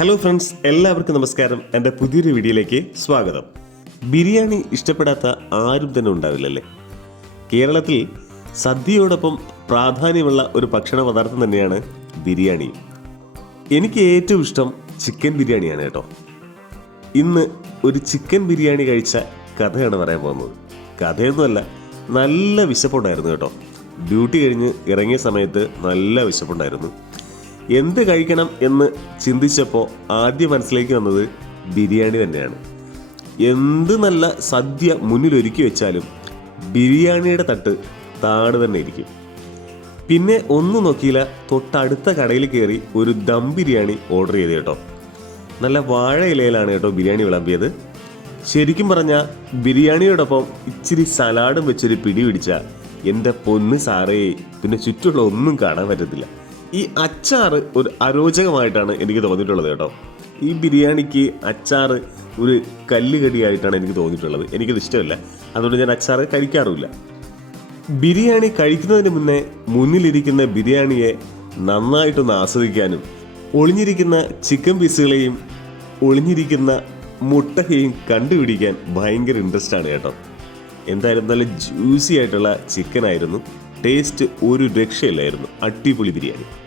Hello friends എല്ലാവർക്കും നമസ്കാരം. എന്റെ പുതിയൊരു വീഡിയോയിലേക്ക് സ്വാഗതം. ബിരിയാണി ഇഷ്ടപ്പെടാത്ത ആരും തന്നെ ഉണ്ടാവില്ലല്ലേ? കേരളത്തിൽ സദ്യയോടൊപ്പം പ്രാധാന്യമുള്ള ഒരു ഭക്ഷണ പദാർത്ഥം തന്നെയാണ് ബിരിയാണി. എനിക്ക് ഏറ്റവും ഇഷ്ടം ചിക്കൻ ബിരിയാണിയാണ് കേട്ടോ. ഇന്ന് ഒരു ചിക്കൻ ബിരിയാണി കഴിച്ച കഥയാണ് പറയാൻ പോകുന്നത്. കഥയൊന്നുമല്ല നല്ല വിശപ്പുണ്ടായിരുന്നു കേട്ടോ. ഡ്യൂട്ടി കഴിഞ്ഞ് ഇറങ്ങിയ സമയത്ത് നല്ല വിശപ്പുണ്ടായിരുന്നു. എന്ത് കഴിക്കണം എന്ന് ചിന്തിച്ചപ്പോൾ ആദ്യം മനസ്സിലേക്ക് വന്നത് ബിരിയാണി തന്നെയാണ്. എന്ത് നല്ല സദ്യ മുന്നിൽ ഒരുക്കി വെച്ചാലും ബിരിയാണിയുടെ തട്ട് താണു തന്നെ ഇരിക്കും. പിന്നെ ഒന്നും നോക്കിയില്ല തൊട്ടടുത്ത കടയിൽ കയറി ഒരു ദം ബിരിയാണി ഓർഡർ ചെയ്ത് കേട്ടോ. നല്ല വാഴ ഇലയിലാണ് കേട്ടോ ബിരിയാണി വിളമ്പിയത്. ശരിക്കും പറഞ്ഞാൽ ബിരിയാണിയോടൊപ്പം ഇച്ചിരി സലാഡും വെച്ചൊരു പിടി പിടിച്ച എന്റെ പൊന്ന് സാറേ പിന്നെ ചുറ്റുള്ള ഒന്നും കാണാൻ പറ്റത്തില്ല. ഈ അച്ചാർ ഒരു അരോചകമായിട്ടാണ് എനിക്ക് തോന്നിയിട്ടുള്ളത് കേട്ടോ. ഈ ബിരിയാണിക്ക് അച്ചാർ ഒരു കല്ലുകടിയായിട്ടാണ് എനിക്ക് തോന്നിയിട്ടുള്ളത്. എനിക്കത് ഇഷ്ടമല്ല. അതുകൊണ്ട് ഞാൻ അച്ചാർ കഴിക്കാറുമില്ല. ബിരിയാണി കഴിക്കുന്നതിന് മുന്നേ മുന്നിലിരിക്കുന്ന ബിരിയാണിയെ നന്നായിട്ടൊന്ന് ആസ്വദിക്കാനും ഒളിഞ്ഞിരിക്കുന്ന ചിക്കൻ പീസുകളെയും ഒളിഞ്ഞിരിക്കുന്ന മുട്ടയെയും കണ്ടുപിടിക്കാൻ ഭയങ്കര ഇൻട്രസ്റ്റ് ആണ് കേട്ടോ. എന്തായാലും നല്ല ജ്യൂസി ആയിട്ടുള്ള ചിക്കൻ ആയിരുന്നു. ടേസ്റ്റ് ഒരു രക്ഷയില്ലായിരുന്നു. അടിപൊളി ബിരിയാണി.